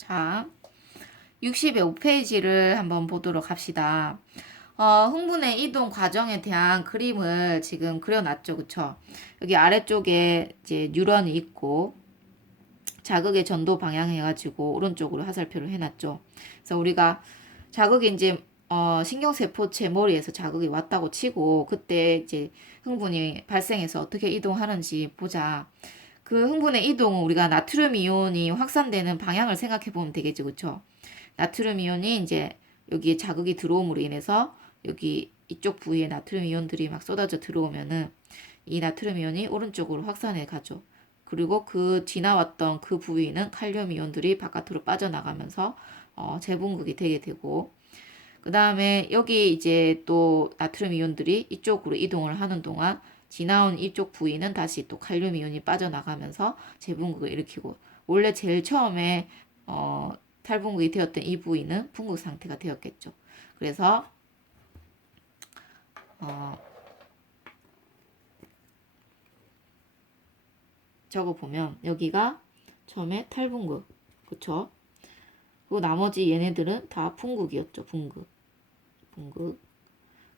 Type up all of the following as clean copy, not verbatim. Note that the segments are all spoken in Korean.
자, 65페이지를 한번 보도록 합시다. 흥분의 이동 과정에 대한 그림을 지금 그려놨죠. 그쵸? 여기 아래쪽에 이제 뉴런이 있고, 자극의 전도 방향 해가지고 오른쪽으로 화살표를 해놨죠. 그래서 우리가 자극이 이제 신경세포체 머리에서 자극이 왔다고 치고, 그때 이제 흥분이 발생해서 어떻게 이동하는지 보자. 그 흥분의 이동은 우리가 나트륨 이온이 확산되는 방향을 생각해 보면 되겠죠. 그쵸? 나트륨 이온이 이제 여기에 자극이 들어옴으로 인해서 여기 이쪽 부위에 나트륨 이온들이 막 쏟아져 들어오면은 이 나트륨 이온이 오른쪽으로 확산해 가죠. 그리고 그 지나왔던 그 부위는 칼륨 이온들이 바깥으로 빠져나가면서 재분극이 되게 되고, 그 다음에 여기 이제 또 나트륨 이온들이 이쪽으로 이동을 하는 동안 지나온 이쪽 부위는 다시 또 칼륨 이온이 빠져나가면서 재분극을 일으키고, 원래 제일 처음에 탈분극이 되었던 이 부위는 분극 상태가 되었겠죠. 그래서 적어 보면 여기가 처음에 탈분극, 그쵸? 그리고 나머지 얘네들은 다 분극이었죠. 분극.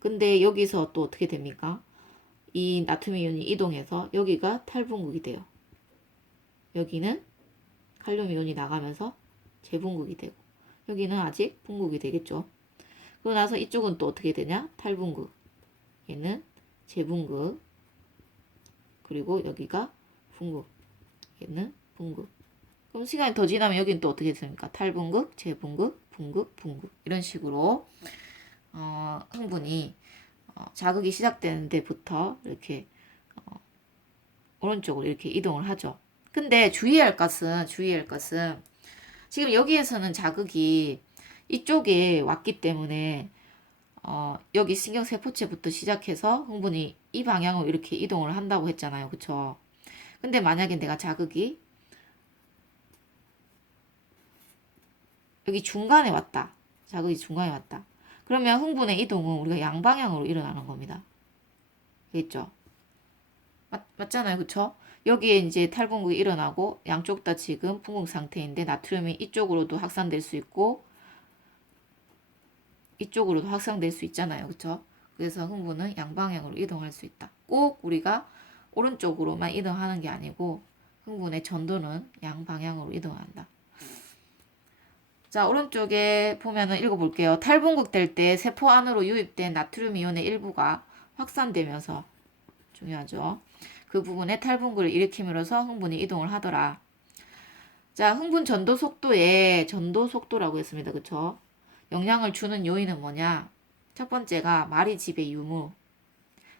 근데 여기서 또 어떻게 됩니까? 이 나트륨 이온이 이동해서 여기가 탈분극이 돼요. 여기는 칼륨 이온이 나가면서 재분극이 되고, 여기는 아직 분극이 되겠죠. 그러고 나서 이쪽은 또 어떻게 되냐? 탈분극. 얘는 재분극. 그리고 여기가 분극. 얘는 분극. 그럼 시간이 더 지나면 여기는 또 어떻게 됩니까? 탈분극, 재분극, 분극, 분극. 이런 식으로 흥분이 자극이 시작되는 데부터 이렇게 오른쪽으로 이렇게 이동을 하죠. 근데 주의할 것은 지금 여기에서는 자극이 이쪽에 왔기 때문에 여기 신경세포체부터 시작해서 흥분이 이 방향으로 이렇게 이동을 한다고 했잖아요. 그쵸? 근데 만약에 내가 자극이 여기 중간에 왔다. 자극이 중간에 왔다. 그러면 흥분의 이동은 우리가 양방향으로 일어나는 겁니다. 알겠죠? 맞잖아요. 그쵸? 여기에 이제 탈분극이 일어나고 양쪽 다 지금 분극 상태인데 나트륨이 이쪽으로도 확산될 수 있고 이쪽으로도 확산될 수 있잖아요. 그쵸? 그래서 흥분은 양방향으로 이동할 수 있다. 꼭 우리가 오른쪽으로만 이동하는 게 아니고 흥분의 전도는 양방향으로 이동한다. 자, 오른쪽에 보면은 읽어볼게요. 탈분극 될 때 세포 안으로 유입된 나트륨 이온의 일부가 확산되면서, 중요하죠. 그 부분에 탈분극을 일으킴으로써 흥분이 이동을 하더라. 자, 흥분 전도 속도에 전도 속도라고 했습니다. 그쵸? 영향을 주는 요인은 뭐냐? 첫 번째가 마리집의 유무.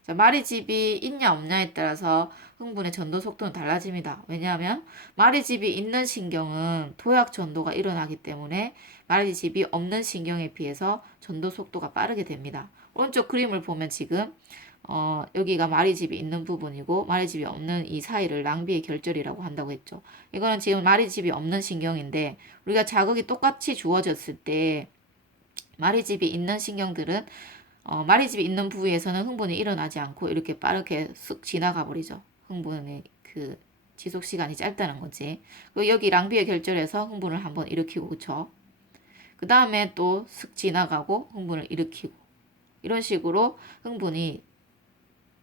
자, 마리집이 있냐 없냐에 따라서 흥분의 전도 속도는 달라집니다. 왜냐하면 마리집이 있는 신경은 도약 전도가 일어나기 때문에 마리집이 없는 신경에 비해서 전도 속도가 빠르게 됩니다. 오른쪽 그림을 보면 지금 여기가 마리집이 있는 부분이고 마리집이 없는 이 사이를 랑비의 결절이라고 한다고 했죠. 이거는 지금 마리집이 없는 신경인데 우리가 자극이 똑같이 주어졌을 때 마리집이 있는 신경들은 마리집이 있는 부위에서는 흥분이 일어나지 않고 이렇게 빠르게 쑥 지나가 버리죠. 흥분의 그 지속 시간이 짧다는 거지. 그리고 여기 랑비의 결절에서 흥분을 한번 일으키고, 그쵸? 그 다음에 또 슥 지나가고 흥분을 일으키고, 이런 식으로 흥분이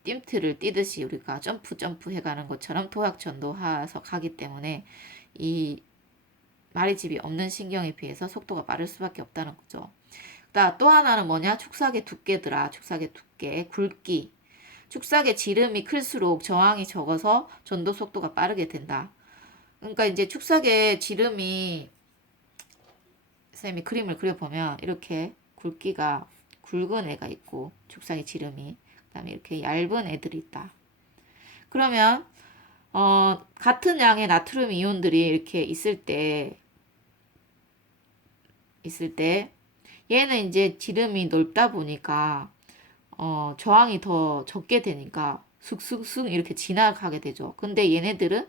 띠틀을 띠듯이 우리가 점프 해가는 것처럼 도약 전도해서 가기 때문에 이 마리집이 없는 신경에 비해서 속도가 빠를 수밖에 없다는 거죠. 또 하나는 뭐냐? 축삭의 두께더라. 축삭의 두께, 굵기. 축삭의 지름이 클수록 저항이 적어서 전도 속도가 빠르게 된다. 그러니까 이제 축삭의 지름이, 선생님이 그림을 그려보면 이렇게 굵기가 굵은 애가 있고 축삭의 지름이, 그 다음에 이렇게 얇은 애들이 있다. 그러면 같은 양의 나트륨 이온들이 이렇게 있을 때 얘는 이제 지름이 넓다 보니까 저항이 더 적게 되니까 쑥쑥쑥 이렇게 지나가게 되죠. 근데 얘네들은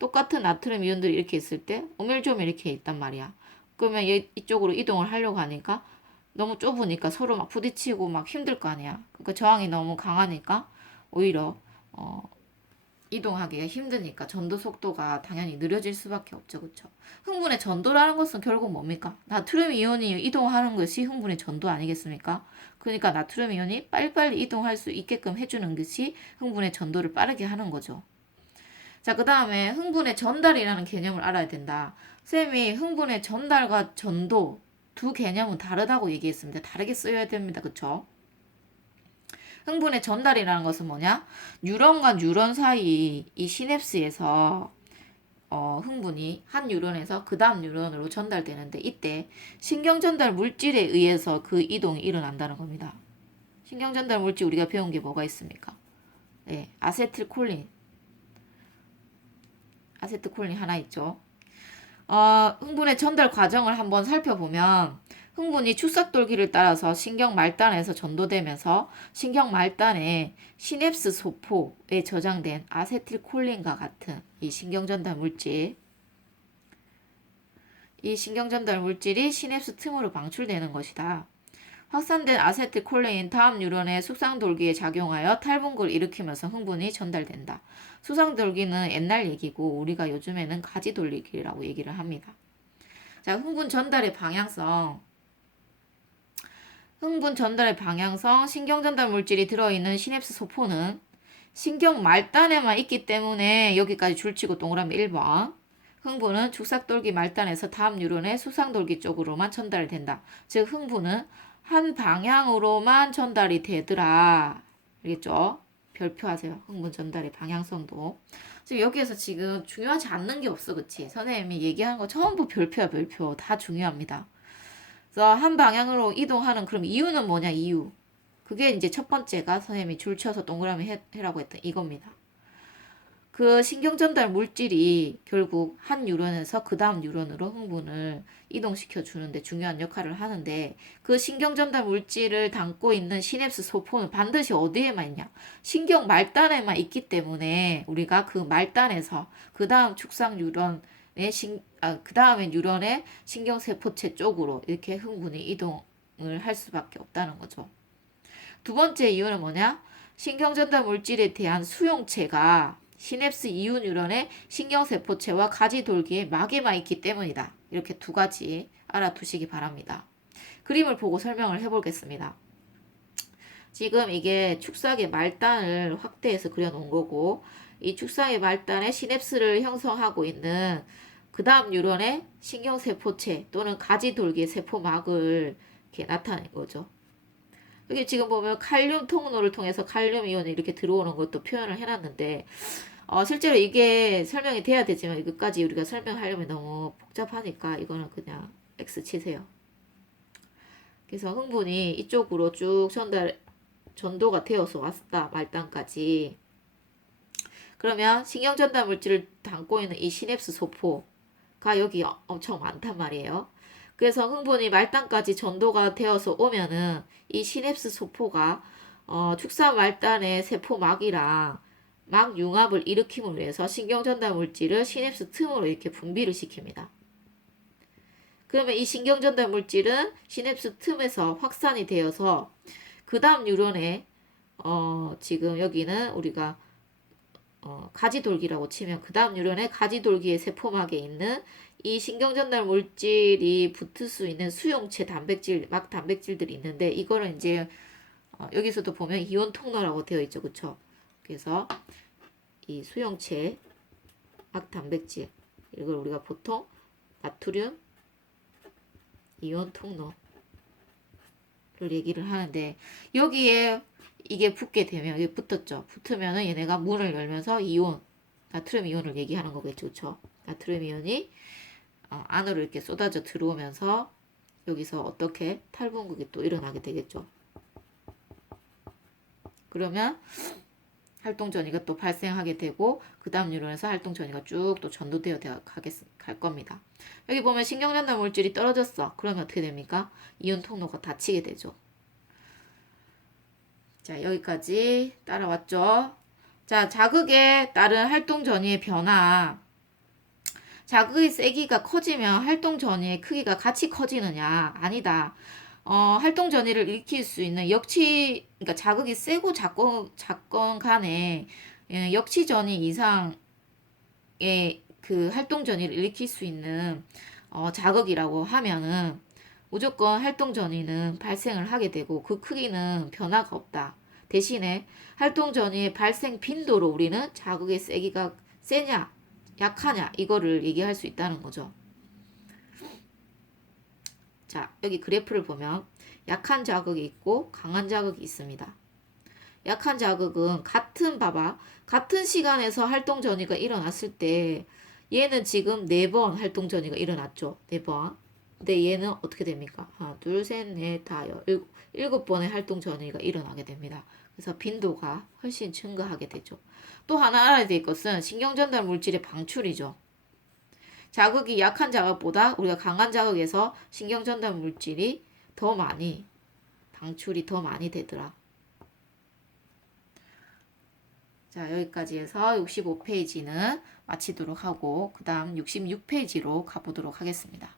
똑같은 나트륨 이온들이 이렇게 있을 때 오밀조밀 이렇게 있단 말이야. 그러면 이쪽으로 이동을 하려고 하니까 너무 좁으니까 서로 막 부딪히고 막 힘들 거 아니야. 그러니까 저항이 너무 강하니까 오히려 이동하기가 힘드니까 전도 속도가 당연히 느려질 수밖에 없죠. 그쵸? 흥분의 전도라는 것은 결국 뭡니까? 나트륨 이온이 이동하는 것이 흥분의 전도 아니겠습니까? 그러니까 나트륨 이온이 빨리빨리 이동할 수 있게끔 해주는 것이 흥분의 전도를 빠르게 하는 거죠. 자, 그 다음에 흥분의 전달이라는 개념을 알아야 된다. 쌤이 흥분의 전달과 전도 두 개념은 다르다고 얘기했습니다. 다르게 쓰여야 됩니다. 그쵸? 흥분의 전달이라는 것은 뭐냐? 뉴런과 뉴런 사이 이 시냅스에서 흥분이 한 뉴런에서 그 다음 뉴런으로 전달되는데 이때 신경전달 물질에 의해서 그 이동이 일어난다는 겁니다. 신경전달 물질 우리가 배운 게 뭐가 있습니까? 네, 아세틸콜린 하나 있죠. 흥분의 전달 과정을 한번 살펴보면 흥분이 축삭돌기를 따라서 신경 말단에서 전도되면서 신경 말단에 시냅스 소포에 저장된 아세틸콜린과 같은 이 신경전달 물질이 시냅스 틈으로 방출되는 것이다. 확산된 아세틸콜린 다음 뉴런의 숙상돌기에 작용하여 탈분구를 일으키면서 흥분이 전달된다. 숙상돌기는 옛날 얘기고 우리가 요즘에는 가지돌리기라고 얘기를 합니다. 자, 흥분 전달의 방향성, 신경 전달 물질이 들어있는 시냅스 소포는 신경 말단에만 있기 때문에 여기까지 줄치고 동그라미 1번. 흥분은 축삭돌기 말단에서 다음 뉴런의 숙상돌기 쪽으로만 전달된다. 즉 흥분은 한 방향으로만 전달이 되더라. 알겠죠? 별표하세요. 흥분 전달의 방향성도. 지금 여기에서 지금 중요하지 않는 게 없어. 그치? 선생님이 얘기하는 거 전부 별표야, 별표. 다 중요합니다. 그래서 한 방향으로 이동하는 그럼 이유는 뭐냐, 이유. 그게 이제 첫 번째가 선생님이 줄쳐서 동그라미 해라고 했던 이겁니다. 그 신경전달 물질이 결국 한 뉴런에서 그 다음 뉴런으로 흥분을 이동시켜 주는데 중요한 역할을 하는데 그 신경전달 물질을 담고 있는 시냅스 소포는 반드시 어디에만 있냐? 신경 말단에만 있기 때문에 우리가 그 말단에서 그 다음 축상 뉴런의 그 다음에 뉴런의 신경세포체 쪽으로 이렇게 흥분이 이동을 할 수밖에 없다는 거죠. 두 번째 이유는 뭐냐? 신경전달 물질에 대한 수용체가 시냅스 이후 뉴런의 신경세포체와 가지돌기에 막에만 있기 때문이다. 이렇게 두 가지 알아두시기 바랍니다. 그림을 보고 설명을 해보겠습니다. 지금 이게 축삭의 말단을 확대해서 그려놓은 거고 이 축삭의 말단에 시냅스를 형성하고 있는 그 다음 뉴런의 신경세포체 또는 가지돌기의 세포막을 이렇게 나타낸 거죠. 여기 지금 보면 칼륨 통로를 통해서 칼륨 이온이 이렇게 들어오는 것도 표현을 해놨는데 실제로 이게 설명이 돼야 되지만 이것까지 우리가 설명하려면 너무 복잡하니까 이거는 그냥 X 치세요. 그래서 흥분이 이쪽으로 쭉 전도가 되어서 왔다 말단까지. 그러면 신경전달 물질을 담고 있는 이 시냅스 소포가 여기 엄청 많단 말이에요. 그래서 흥분이 말단까지 전도가 되어서 오면은 이 시냅스 소포가 축사 말단의 세포막이랑 막 융합을 일으킴으로 해서 신경전달 물질을 시냅스 틈으로 이렇게 분비를 시킵니다. 그러면 이 신경전달 물질은 시냅스 틈에서 확산이 되어서 그 다음 뉴런에 지금 여기는 우리가 가지돌기라고 치면 그 다음 뉴런의 가지돌기의 세포막에 있는 이 신경전달 물질이 붙을 수 있는 수용체 단백질, 막 단백질들이 있는데 이거를 이제 여기서도 보면 이온 통로라고 되어 있죠. 그쵸? 그래서 이 수용체 막 단백질 이걸 우리가 보통 나트륨 이온 통로를 얘기를 하는데 여기에 이게 붙게 되면 여기 붙었죠. 붙으면은 얘네가 문을 열면서 이온 나트륨 이온을 얘기하는 거겠죠. 그쵸? 나트륨 이온이 안으로 이렇게 쏟아져 들어오면서 여기서 어떻게 탈분극이 또 일어나게 되겠죠. 그러면 활동전이가 또 발생하게 되고 그 다음 뉴런에서 활동전이가 쭉 또 전도되어 갈 겁니다. 여기 보면 신경전달 물질이 떨어졌어. 그러면 어떻게 됩니까? 이온 통로가 닫히게 되죠. 자, 여기까지 따라왔죠. 자, 자극에 따른 활동 전이의 변화. 자극의 세기가 커지면 활동 전이의 크기가 같이 커지느냐? 아니다. 활동 전이를 일으킬 수 있는 그러니까 자극이 세고 작건 간에 역치 전이 이상의 그 활동 전이를 일으킬 수 있는 자극이라고 하면은 무조건 활동 전이는 발생을 하게 되고 그 크기는 변화가 없다. 대신에 활동 전이의 발생 빈도로 우리는 자극의 세기가 세냐 약하냐 이거를 얘기할 수 있다는 거죠. 자, 여기 그래프를 보면 약한 자극이 있고 강한 자극이 있습니다. 약한 자극은 같은 시간에서 활동 전이가 일어났을 때 얘는 지금 4번 활동 전이가 일어났죠. 4번. 근데 얘는 어떻게 됩니까? 하나, 둘, 셋, 넷, 다, 7번의 활동 전이가 일어나게 됩니다. 그래서 빈도가 훨씬 증가하게 되죠. 또 하나 알아야 될 것은 신경전달 물질의 방출이죠. 자극이 약한 자극보다 우리가 강한 자극에서 신경전달 물질이 더 많이 방출이 더 많이 되더라. 자, 여기까지 해서 65페이지는 마치도록 하고 그 다음 66페이지로 가보도록 하겠습니다.